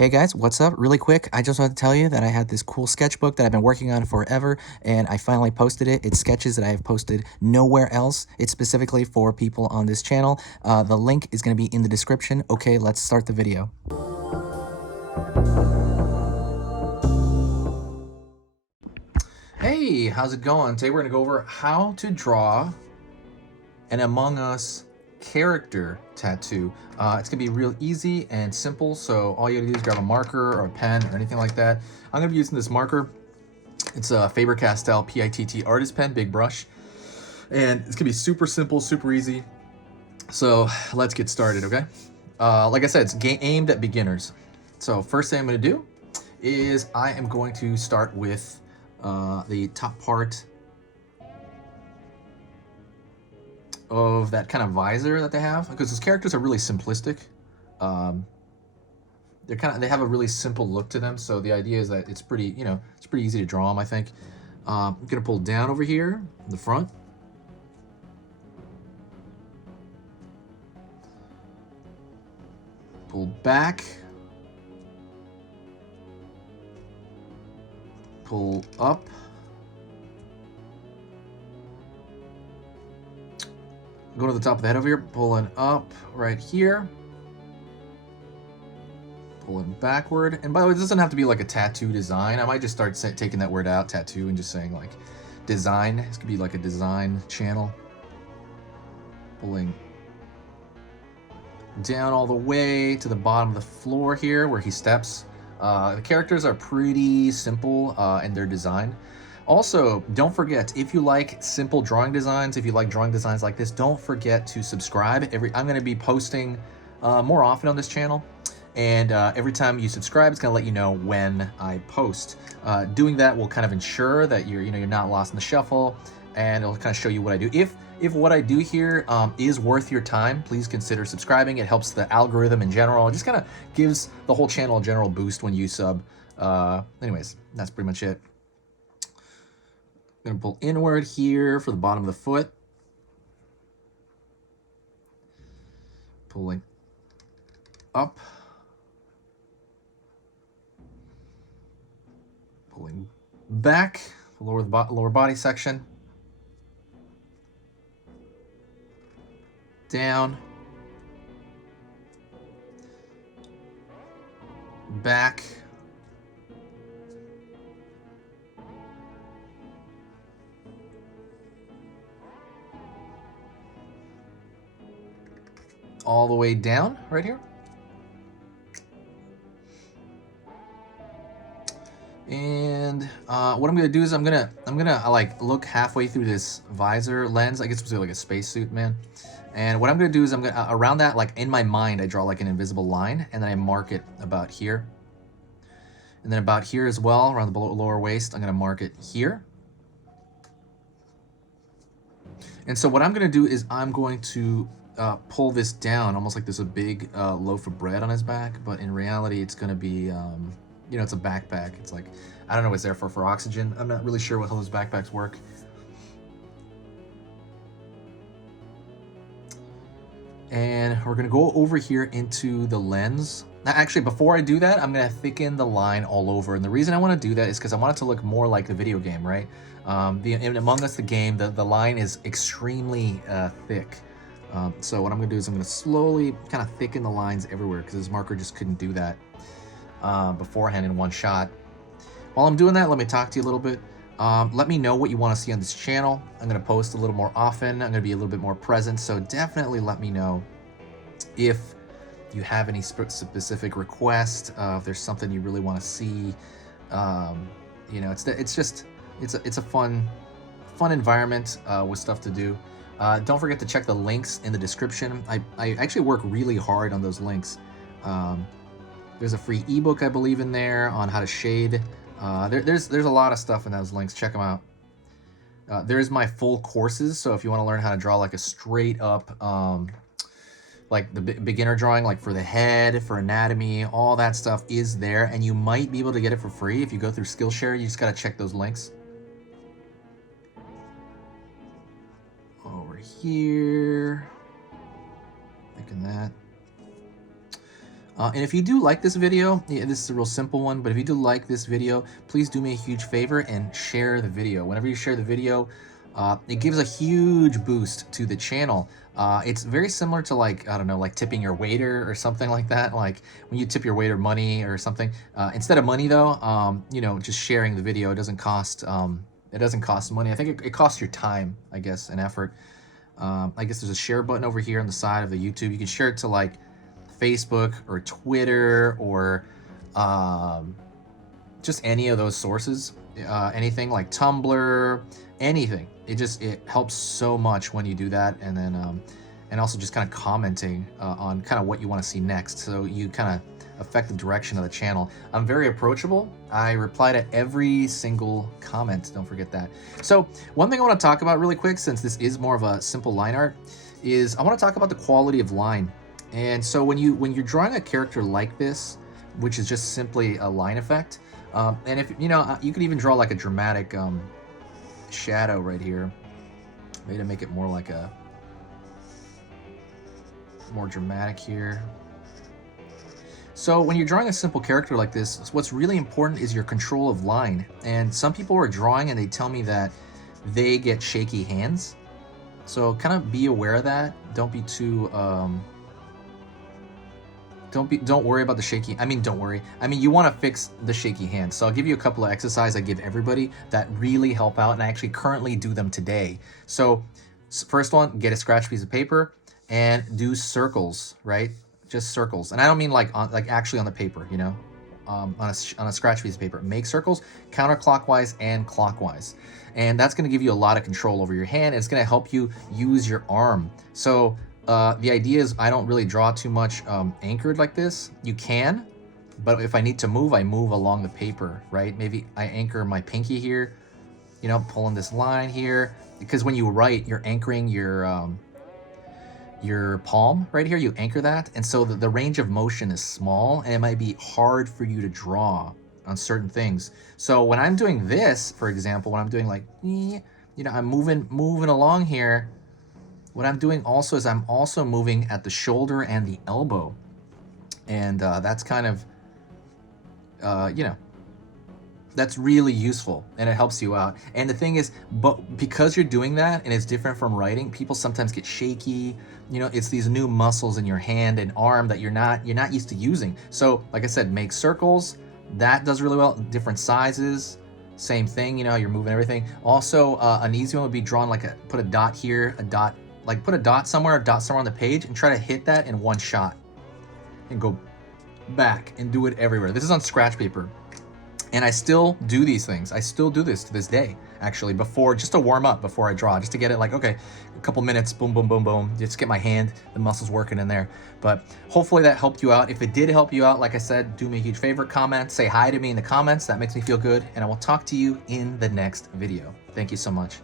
Hey guys, what's up? Really quick, I just wanted to tell you that I had this cool sketchbook that I've been working on forever, and I finally posted it. It's sketches that I have posted nowhere else. It's specifically for people on this channel. The link is going to be in the description. Okay, let's start the video. Hey, how's it going? Today we're going to go over how to draw an Among Us character tattoo. It's gonna be real easy and simple, so all you gotta do is grab a marker or a pen or anything like that. I'm gonna be using this marker. It's a Faber-Castell PITT artist pen, big brush, and it's gonna be super simple, super easy. So let's get started, okay? Like I said, it's aimed at beginners. So first thing I'm gonna do is I am going to start with the top part of that kind of visor that they have, because those characters are really simplistic. They have a really simple look to them, so the idea is that it's pretty, it's pretty easy to draw them, I think. I'm gonna pull down over here in the front. Pull back. Pull up. Go to the top of the head over here, pulling up right here. Pulling backward. And by the way, this doesn't have to be like a tattoo design. I might just start taking that word out, tattoo, and just saying like design. This could be like a design channel. Pulling down all the way to the bottom of the floor here where he steps. The characters are pretty simple in their design. Also, don't forget, if you like simple drawing designs, if you like drawing designs like this, don't forget to subscribe. I'm going to be posting more often on this channel, and every time you subscribe, it's going to let you know when I post. Doing that will kind of ensure that you're not lost in the shuffle, and it'll kind of show you what I do. If what I do here is worth your time, please consider subscribing. It helps the algorithm in general. It just kind of gives the whole channel a general boost when you sub. Anyways, that's pretty much it. I'm gonna pull inward here for the bottom of the foot. Pulling up. Pulling back, the lower body section. Down. Back. All the way down right here. And what I'm gonna do is I'm gonna like look halfway through this visor lens. I guess it's like a spacesuit, man. And what I'm gonna do is I'm gonna around that, like in my mind, I draw like an invisible line, and then I mark it about here. And then about here as well, around the lower waist, I'm gonna mark it here. And so what I'm gonna do is I'm going to pull this down, almost like there's a big loaf of bread on his back, but in reality, it's gonna be, it's a backpack. It's like, I don't know what's there for oxygen. I'm not really sure how those backpacks work. And we're gonna go over here into the lens. Now, actually, before I do that, I'm gonna thicken the line all over. And the reason I wanna do that is because I want it to look more like the video game, right? In Among Us, the game, the line is extremely thick. So what I'm gonna do is I'm gonna slowly kind of thicken the lines everywhere, because this marker just couldn't do that beforehand in one shot. While I'm doing that, let me talk to you a little bit. Let me know what you want to see on this channel. I'm going to post a little more often. I'm going to be a little bit more present. So definitely let me know if you have any specific requests, if there's something you really want to see. It's a fun environment with stuff to do. Don't forget to check the links in the description. I actually work really hard on those links. There's a free ebook, I believe, in there on how to shade. There's a lot of stuff in those links. Check them out. There's my full courses, so if you want to learn how to draw like a straight up, like the beginner drawing, like for the head, for anatomy, all that stuff is there, and you might be able to get it for free if you go through Skillshare. You just gotta check those links. Over here, thinking that. And if you do like this video, yeah, this is a real simple one, but if you do like this video, please do me a huge favor and share the video. Whenever you share the video, it gives a huge boost to the channel. It's very similar to, like, I don't know, like tipping your waiter or something like that. Like when you tip your waiter money or something, instead of money though, you know, just sharing the video, it doesn't cost money. I think it costs your time, I guess, and effort. I guess there's a share button over here on the side of the YouTube. You can share it to like Facebook or Twitter or just any of those sources, anything like Tumblr, anything. It helps so much when you do that. And then and also just kind of commenting on kind of what you want to see next, so you kind of affect the direction of the channel. I'm very approachable. I reply to every single comment, don't forget that. So one thing I want to talk about really quick, since this is more of a simple line art, is I want to talk about the quality of line. And so when you're drawing a character like this, which is just simply a line effect, and if you know, you could even draw like a dramatic shadow right here, maybe to make it more like a more dramatic here. So when you're drawing a simple character like this, what's really important is your control of line. And some people are drawing and they tell me that they get shaky hands. So kind of be aware of that. Don't be too don't worry about the shaky. Don't worry. You want to fix the shaky hands. So I'll give you a couple of exercises I give everybody that really help out, and I actually currently do them today. So first one, get a scratch piece of paper and do circles, right? Just circles. And I don't mean like actually on the paper, you know, on a scratch piece of paper. Make circles counterclockwise and clockwise. And that's going to give you a lot of control over your hand. It's going to help you use your arm. So the idea is I don't really draw too much anchored like this. You can, but if I need to move, I move along the paper, right? Maybe I anchor my pinky here, you know, pulling this line here, because when you write, you're anchoring your palm right here. You anchor that, and so the range of motion is small, and it might be hard for you to draw on certain things. So when I'm doing this, for example, when I'm doing like, you know, I'm moving along here, what I'm doing also is I'm also moving at the shoulder and the elbow. And that's kind of, you know, that's really useful, and it helps you out. And the thing is, but because you're doing that and it's different from writing, people sometimes get shaky. You know, it's these new muscles in your hand and arm that you're not used to using. So like I said, make circles. That does really well. Different sizes, same thing. You know, you're moving everything. Also, an easy one would be drawing like put a dot here, a dot, like put a dot somewhere on the page, and try to hit that in one shot and go back and do it everywhere. This is on scratch paper. And I still do these things. I still do this to this day, actually, just to warm up before I draw, just to get it like, okay, a couple minutes, boom, boom, boom, boom, just get my hand, the muscles working in there. But hopefully that helped you out. If it did help you out, like I said, do me a huge favor, comment, say hi to me in the comments. That makes me feel good. And I will talk to you in the next video. Thank you so much.